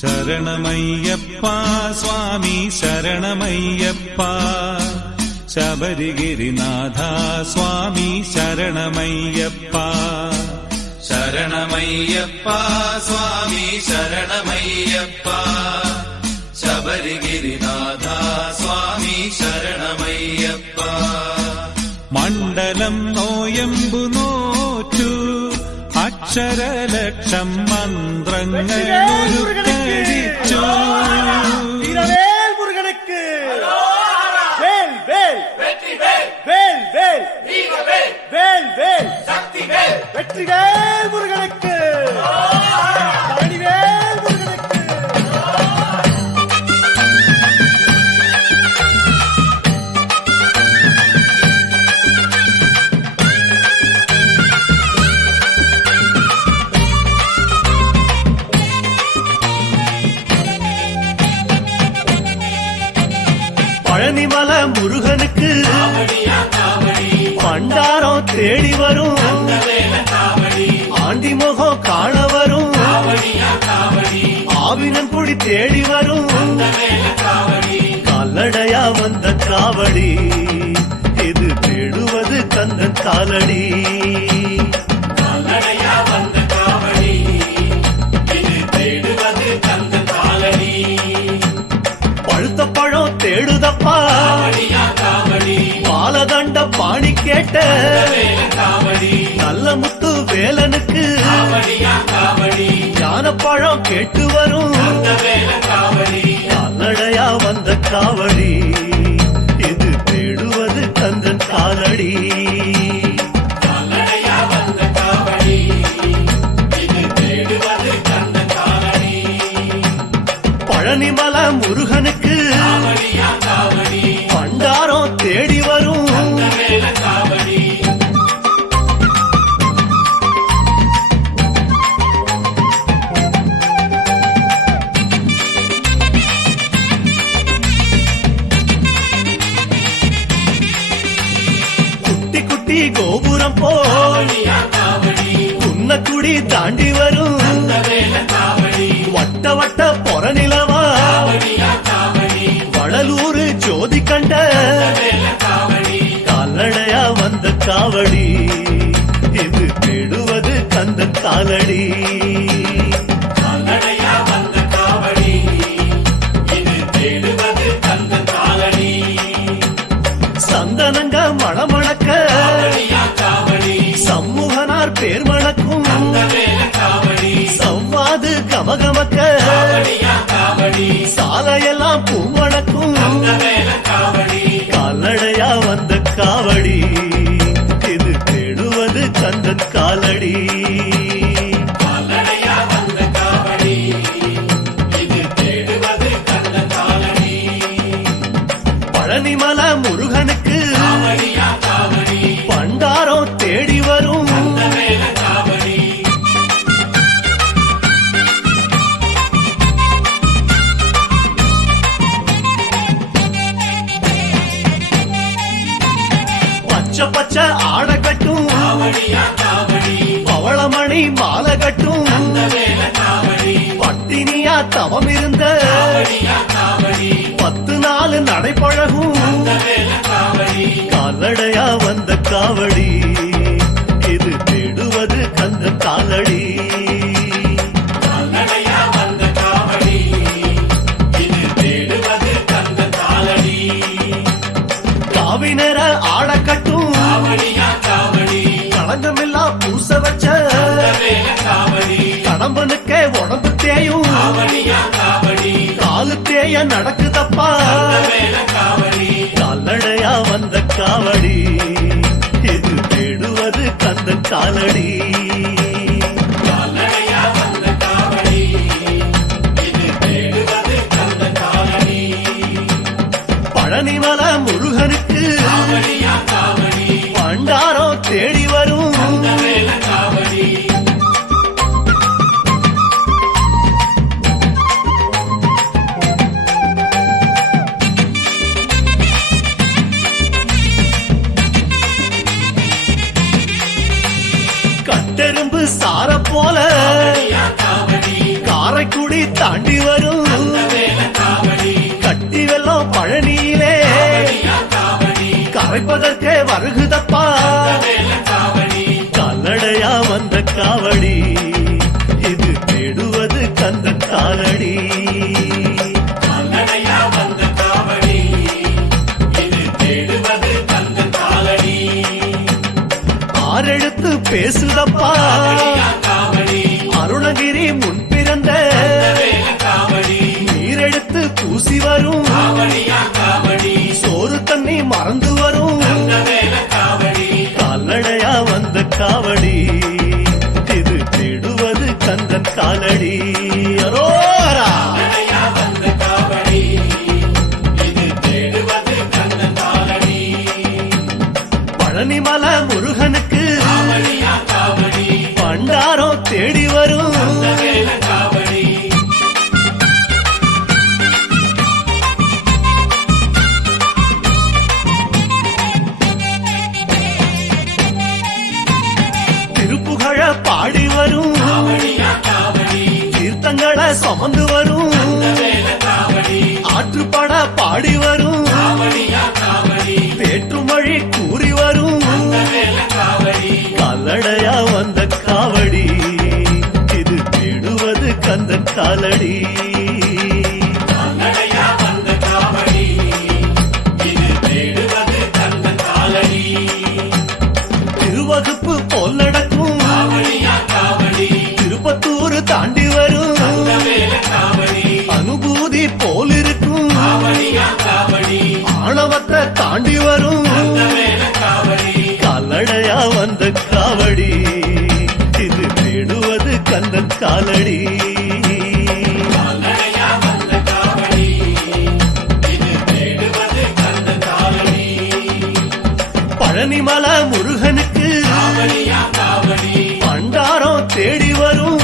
சரணமையப்பா சுவாமி சரணமையப்பா சபரிகிரிநாதா சுவாமி சரணமையப்பா சரணமையப்பா சுவாமி சரணமையப்பா சபரிகிரிநாதா சுவாமி சரணமையப்பா மண்டலம் நோயம்பு நோറ്റു അക്ഷരലക്ഷം മന്ത്രങ്ങൾ ഉരുക്കടിച്ചു வீரவேல் முருகனுக்கு வேல் வேல் வெற்றி வேல் வேல் வேல் வீரவேல் வேல் வேல் சக்தி வேல் வெற்றிவேல் முருகனுக்கு பழனிவேல் முருகனுக்கு பழனிமல முருகனுக்கு பண்டாரம் தேடி வரும் ஆண்டி முகம் காண வரும் ஆவினன் குடி தேடி வரும் கால்நடையா வந்த காவடி இது தேடுவது கந்தன் காலடி கால்நடையா வந்த காவடி இது தேடுவது கந்தன் காலடி பழுத்த பழம் தேடுதப்பா பாலதண்ட பாணி கேட்ட நல்ல முத்து வேலனுக்கு ஞானப்பழம் கேட்டு வரும் கால்நடையா வந்த காவடி இது தேடுவது கந்தன் காலடி பழனிமல முருகனுக்கு பண்டாரம் தேடி வரும் குட்டி குட்டி கோபுரம் போல் குன்னக்குடி தாண்டி வரும் வட்ட வட்ட பொறநிலவா வடலூர் ஜோதி கண்ட கால்நடையா வந்த காவடி இது தேடுவது கந்தன் காலடி கால்நடையா வந்த காவடி இது தேடுவது கந்தன் காலடி சந்தனங்க மணமணக்க சமூகனார் பேர் மணக்கும் சவ்வாது கமகமக்க சாலையெல்லாம் பூமணக்கும் கால்நடையா வந்த காவடி இது தேடுவது கந்தன் காலடி பழனிமல முருகனுக்கு பண்டாரம் தேடி வரும் பச்சை பச்சை ஆட கட்டும் பவளமணி மாலை கட்டும் பட்டினியா தவம் இருந்த 10 நாள் நடைபழகும் கால்நடையா வந்த காவடி இது தேடுவது கந்த காலடி காவினர ஆடக்கட்டும் களங்கமில்லா பூச வச்ச கடம்பனுக்கே உடம்பு தேயும் காலு தேய நடக்குதப்பா கால்நடையா வந்த காவடி இது தேடுவது கந்தன் காலடி பழனிமல முருகனுக்கு பண்டாரம் தேடி வரும் வரும் கட்டி வெள்ளம் பழனியிலே கரைப்பதற்கே வருகுதப்பா கால்நடையா வந்த காவடி இது தேடுவது கந்தன் காலடி ஆறெடுத்து பேசுதப்பா அருணகிரி முன் பிறந்த நீரெடுத்து பூசி வரும் சோறு தண்ணி மறந்து வரும் கால்நடையா வந்த காவடி இது தேடுவது கந்தன் காலடி அரோரா பழனிமல முருகனுக்கு பண்டாரம் தேடி வரும் திருப்புகழ பாடி வரும் தீர்த்தங்களை சுமந்து வரும் ஆற்றுப்பட பாடி வரும் வேற்றுமொழி கூறி வரும் கால்நடையா வந்த காவடி இது தேடுவது கந்தன் காலடி திருவகுப்பு போல் நடக்கும் திருப்பத்தூர் தாண்டி வரும் அனுபூதி போல் இருக்கும் ஆணவத்தை தாண்டி வரும் கால்நடையா வந்த காவடி இது தேடுவது கந்தன் காலடி பழனிமல முருகனுக்கு பண்டாரம் தேடி வரும்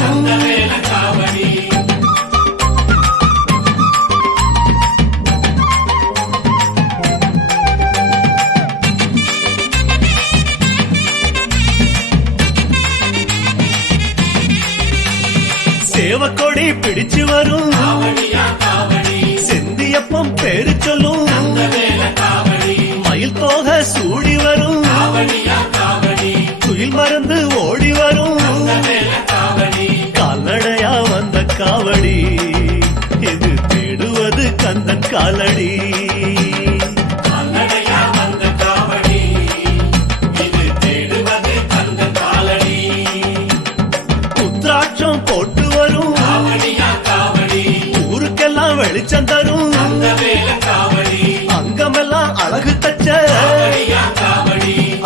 சேவக்கொடி பிடிச்சு வரும் செந்தியப்பம் பேரு சொல்லும் மயில் தோகை சூடி வரும் குயில் மருந்து ஓடி வரும் கால்நடையா வந்த காவடி இது தேடுவது கந்தன் காலடி உத்ராட்சம் போட்டு வரும் ஊருக்கெல்லாம் வெளிச்சம் தரும் அங்கமெல்லாம் அழகு தச்ச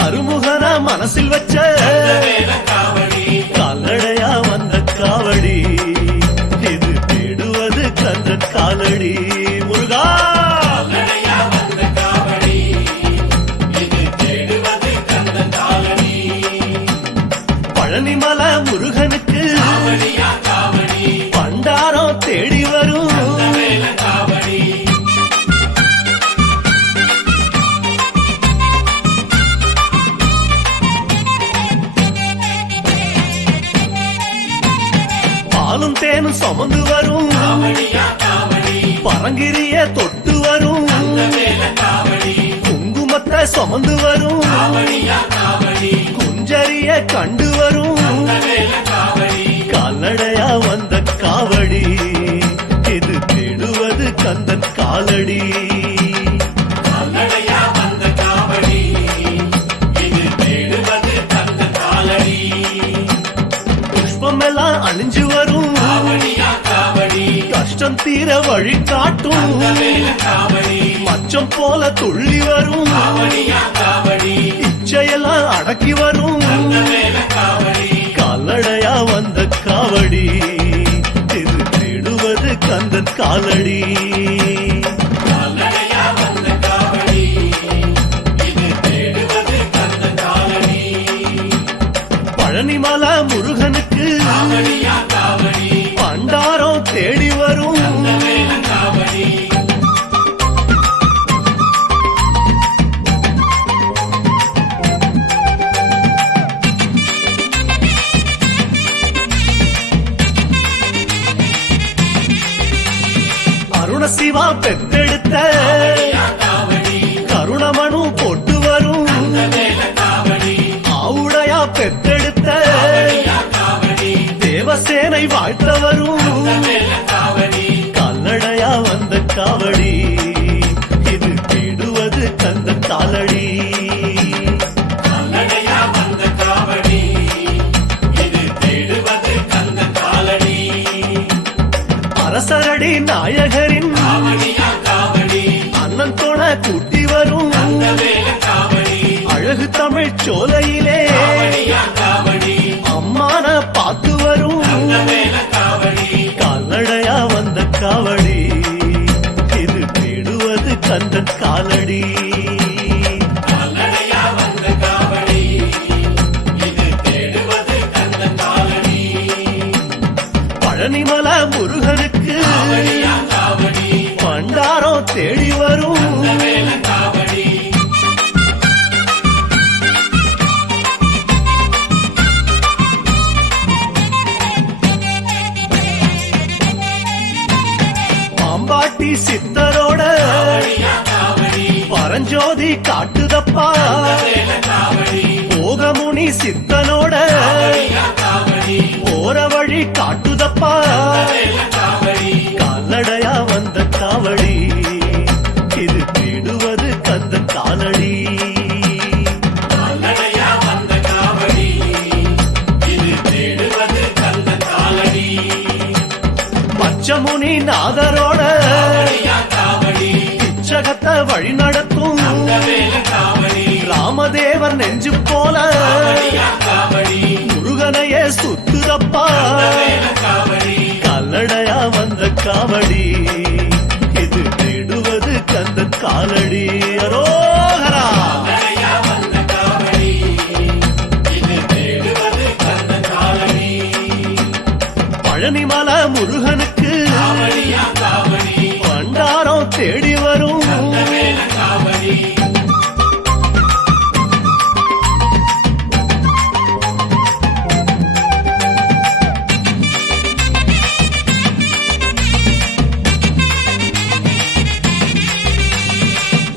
அருமுகனா மனசில் வச்ச கால்நடையா வந்த காவடி இது தேடுவது கந்தன் காலடி முருகா பழனிமல முருகனுக்கு பண்டாரம் தேடி வரும் பாலும் தேனும் சுமந்து வரும் பரங்கிரிய தொட்டு வரும் குங்குமத்தை சுமந்து வரும் குஞ்சரிய கண்டு வரும் கால்நடையா வந்த காவடி இது தேடுவது கந்தன் காலடி புஷ்பமெல்லாம் அணிஞ்சு வரும் கஷ்டம் தீர வழி காட்டும் மச்சம் போல துள்ளி வரும் இச்சையெல்லாம் அடக்கி வரும் கால்நடையா வந்த காவடி இது தேடுவது கந்தன் காலடி பழனிமல முருகனுக்கு பண்டாரம் தேடி வரும் பரமசிவா பெத்தெடுத்த கருணமனு போட்டு வரும் ஆவுடையா பெத்தெடுத்த தேவசேனை வாழ்த்த வரும் கால்நடையா வந்த காவடி இது தேடுவது கந்த காலடி அரசரடி நாயகரின் அண்ணன் தோட கூட்டி வரும் அழகு தமிழ் சோலையிலே அம்மான பார்த்து வரும் கால்நடையா வந்த காவடி இது தேடுவது கந்தன் காலடி பழனிமலை முருகனுக்கு பண்டாரம் தேடி வரும் பாம்பாட்டி சித்தரோட பரஞ்சோதி காட்டுதப்பா போகமுனி சித்தனோட போற வழி காட்டுதப்பா கால்நடையா வந்த காவடி இது தேடுவது கந்த காலடி பச்சமுனி நாதரோட இச்சகத்தை வழி நடத்தும் ராமதேவர் நெஞ்சு போல முருகனையே சுத்துதப்பா கால்நடையா வந்த காவடி இது தேடுவது கந்த காலடி அரோகரா பழனிமலை முருகனுக்கு பண்டாரம் தேடி வரும்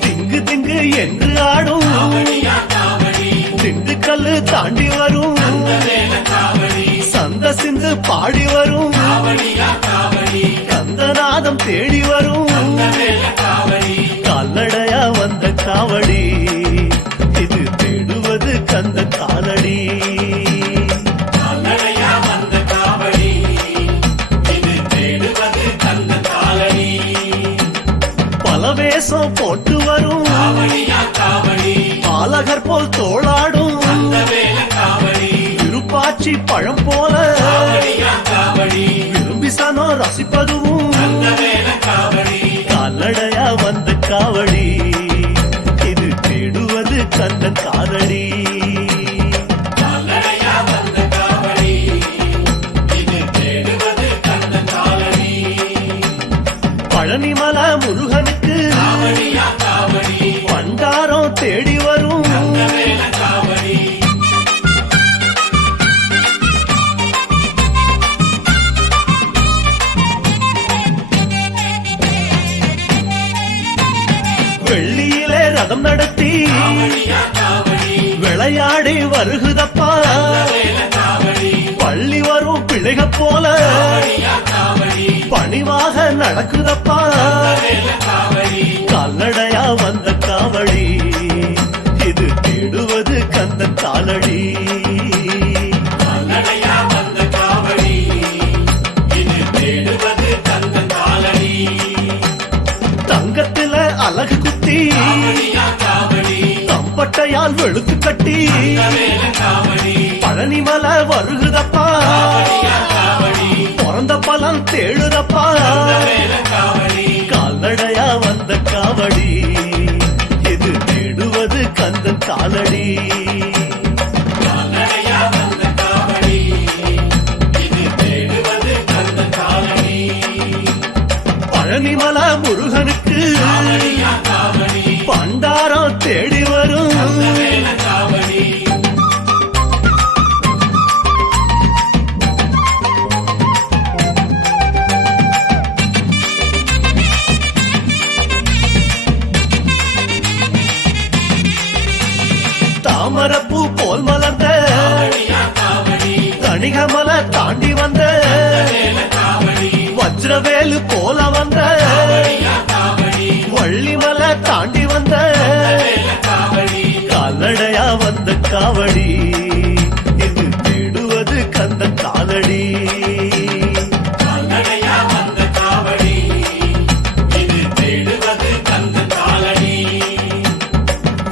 திங்கு திங்கு என்று ஆடும் திண்டுக்கல்லு தாண்டி வரும் சந்த சிந்து பாடி வரும் கந்தநாதம் தேடி வரும் கால்நடையா வந்த காவடி இது தேடுவது கந்த காலடி பலவேசம் போட்டு வரும் பாலகர் போல் தோளாடும் விருப்பாச்சி பழம் போல விரும்பி சனோ ரசிப்பதும் கால்நடையா வந்த காவடி இது தேடுவது கந்தன் காலடி பழனிமலை முருகனுக்கு பண்டாரம் தேடி வரும் வெள்ளியிலே ரதம் நடத்தி விளையாடி வருகுதப்பா பள்ளி வரும் பிள்ளைக போல பணிவாக நடக்குதப்பா கால்நடையா வந்த காவடி இது தேடுவது கந்த காலடி தங்கத்தில அழகு குத்தி தம்பட்டையால் வெளுத்து கட்டி பழனிமலை வருகுதப்பா பிறந்த பலன் தேடுதப்பா கால்நடையா வந்த காவடி இது தேடுவது கந்தன் காலடி பழனிமலை முருகனுக்கு பண்டாரம் தேடி வரும் வேலு போல வந்த வள்ளிமலை தாண்டி வந்த கால்நடையா வந்த காவடி இது தேடுவது கந்த காலடி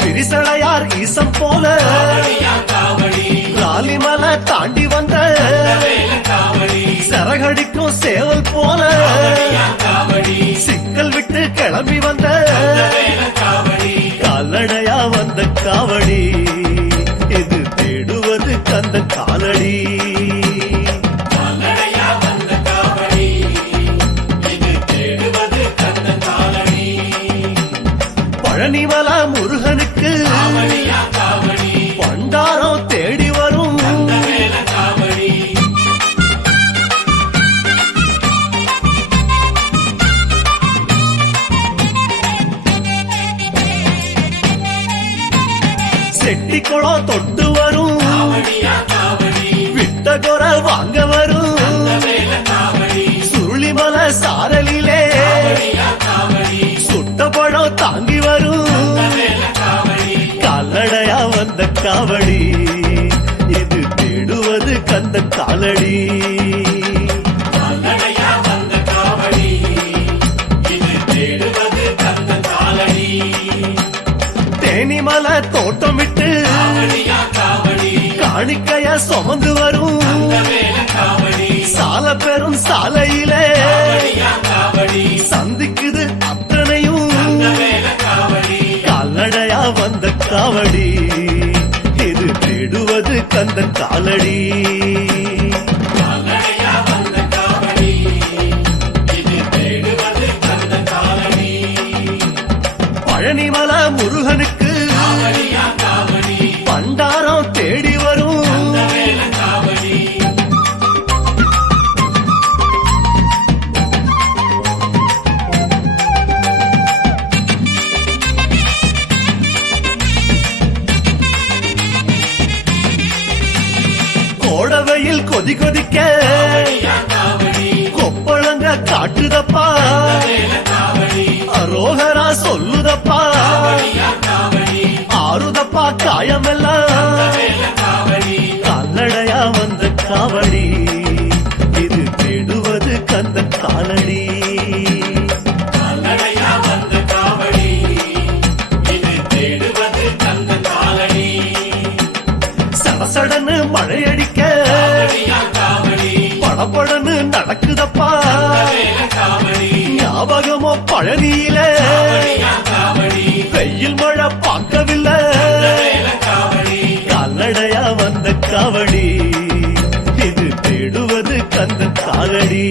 விரிசடையார் ஈசம் போல காலிமலை தாண்டி வந்த சரகடிக்கும் சேவல் போல சிக்கல் விட்டு கிளம்பி வந்த கால்நடையா வந்த காவடி இது தேடுவது கந்த காலடி பழனிமலை முருகனுக்கு பண்டாரம் தேடி வரும் செட்டி குளம் தொட்டு வரும் விட்ட குறை வாங்க வரும் சுருளிமலை சாரலிலே சுட்ட பழம் தாங்கி வரும் கால்நடையா வந்த காவடி இது தேடுவது கந்த காலடி தேனிமலை தோட்டமிட்டு காணிக்கைய சுமந்து வரும் சால பெரும் சாலையிலே சந்திக்குது அத்தனையும் கால்நடையா வந்த காவடி இது தேடுவது கந்த காலடி பழனிமலை முருகனுக்கு பண்டாரம் தேடி வரும் கோடவையில் கொதி கொதிக்க கொப்பளங்க காட்டுதப்பா அரோகரா சொல்லுதப்பா ஆறுதப்பா காயமெல்லாம் கால்நடையா வந்த காவடி இது தேடுவது கந்த காலடி சடசடன்னு மழையடிக்க படபடன்னு நடக்குதப்பா ஞாபகமோ பழனியில வெயில் மழை பார்க்கவில்லை கால்நடையா வந்த காவடி இது தேடுவது கந்த காலடி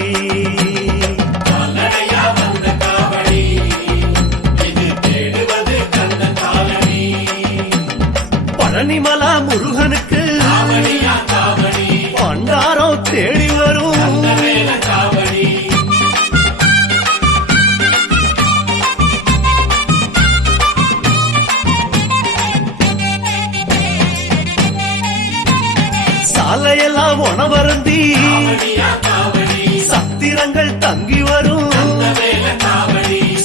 பழனிமலை முருகனுக்கு பண்டாரம் தேடி வரும் சாலையெல்லாம் உணவருந்தி சத்திரங்கள் தங்கி வரும்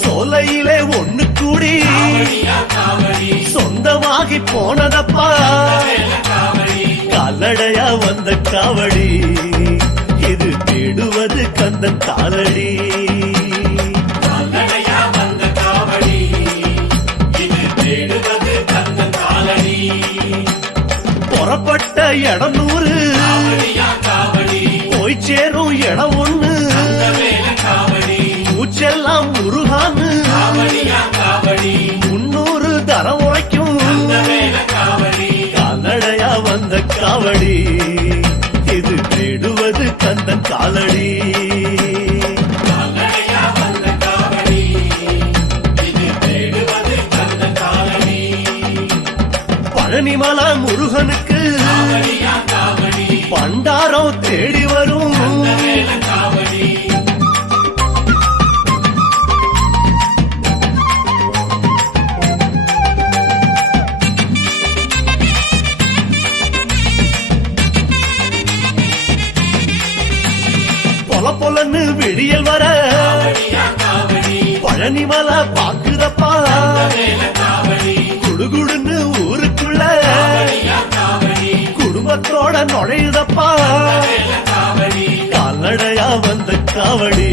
சோலையிலே ஒண்ணு கூடி சொந்தமாகி போனதப்பா கால்நடையா வந்த காவடி இது தேடுவது கந்த காலடி புறப்பட்ட இடம் 100 போய் சேரும் இடம் 1 மூச்செல்லாம் முருகான்னு 300 தரம் உழைக்கும் கால்நடையா வந்த காவடி இது தேடுவது கந்த காலடி பழனிமலை முருகனுக்கு பண்டாரம் தேடி வரும் பொல பொலன்னு விடியல் வர பழனிமலை பாக்குதப்பா குடுகுடுன்னு ஊருக்குள்ள குடும்பத்தோட நுழையுதப்பா கால்நடையா வந்த காவடி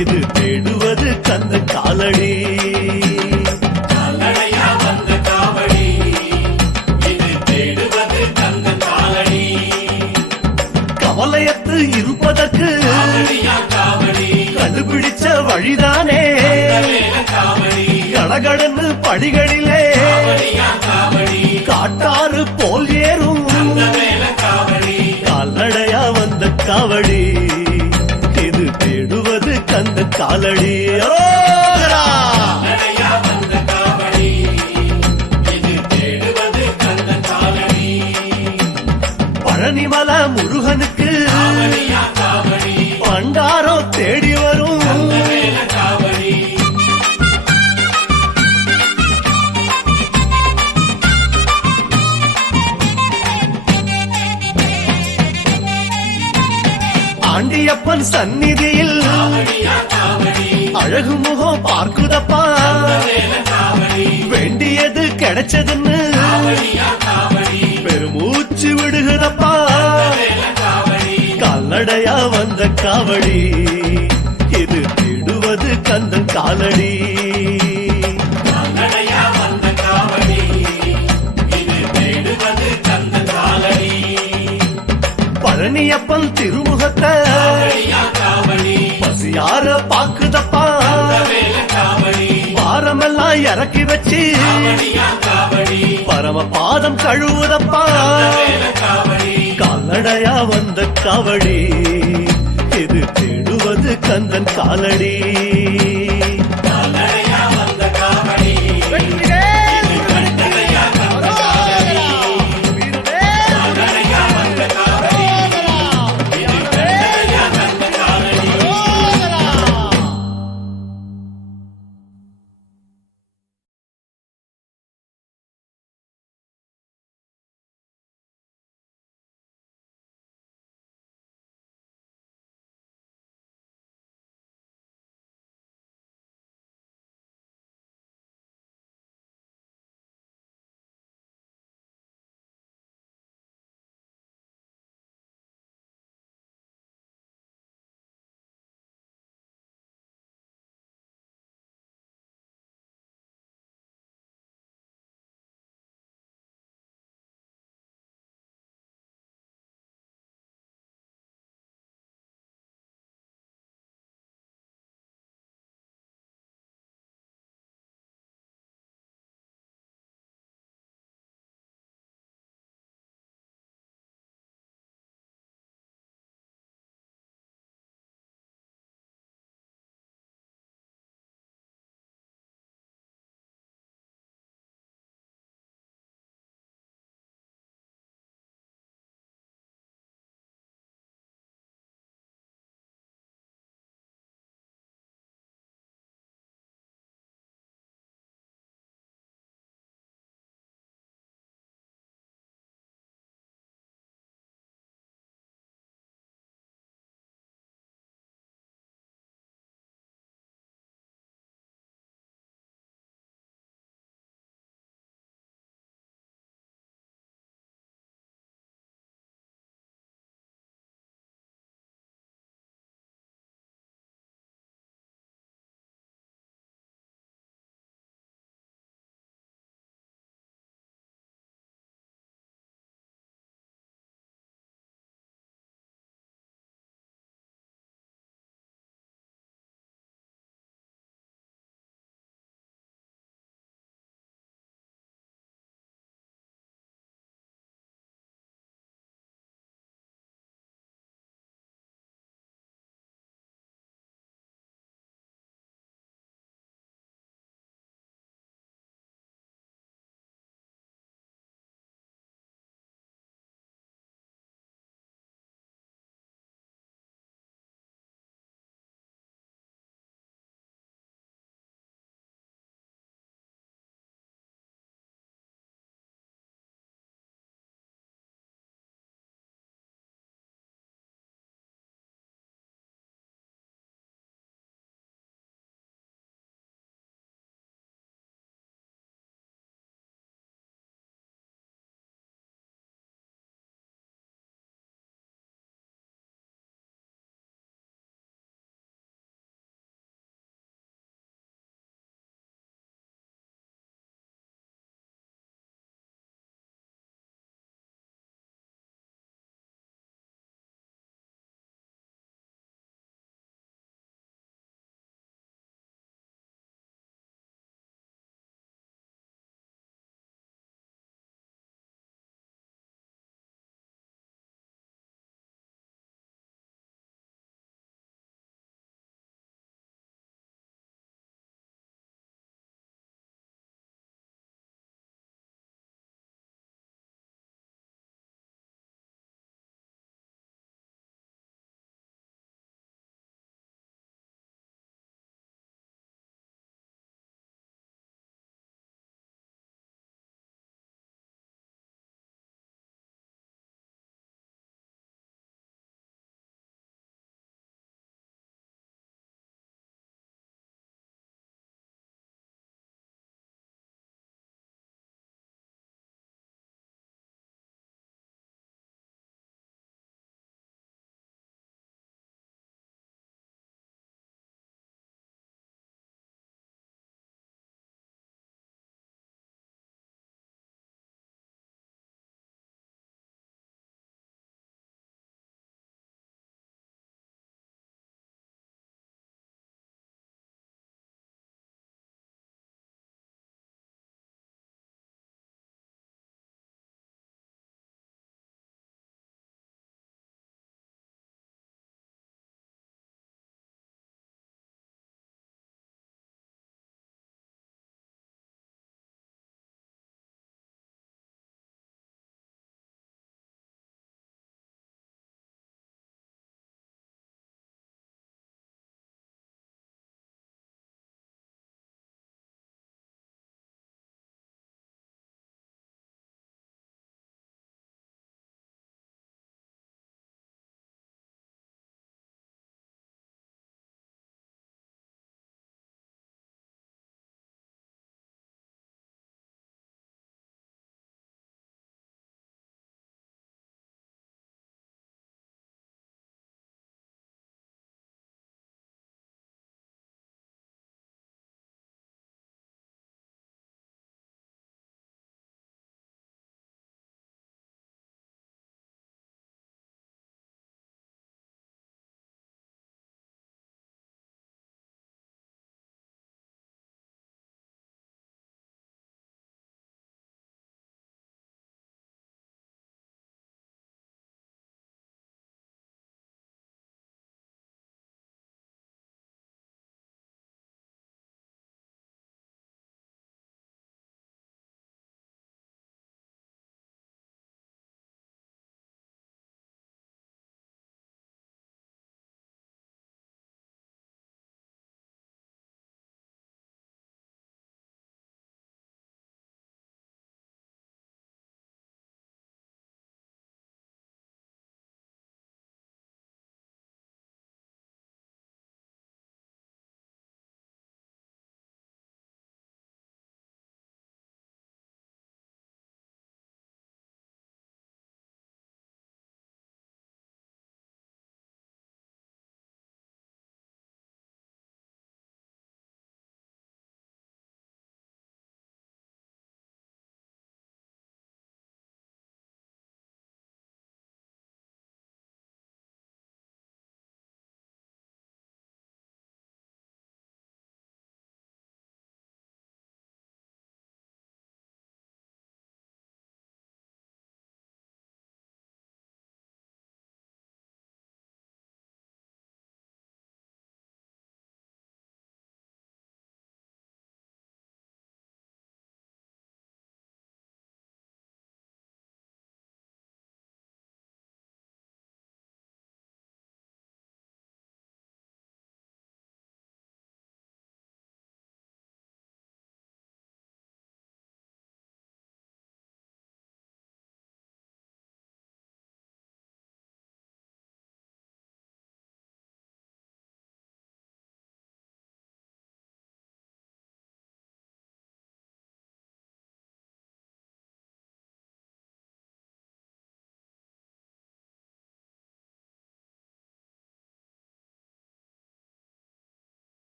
இது தேடுவது கந்த காலடி கவலையத்து இருப்பதற்கு கண்டுபிடிச்ச வழிதானே கடகடன்னு படிகளிலே காட்டாறு போல் ஏறும் கால்நடையா வந்த காவடி இது தேடுவது கந்த காலடி அரோகரா! பழனிமலை முருகனுக்கு பண்டாரம் தேடி வரும் ஆண்டியப்பன் சந்நிதியில் அழகு முகம் பார்க்குதப்பா வேண்டியது கிடைச்சதுன்னு பெருமூச்சு விடுகிறப்பா கால்நடையா வந்த காவடி இது தேடுவது கந்தன் காலடி பழனியப்பன் திருமுகத்தை பசியார பாக்குதப்பா பாரமெல்லாம் இறக்கி வச்சு பரம பாதம் கழுவுதப்பா கால்நடையா வந்த காவடி இது தேடுவது கந்தன் காலடி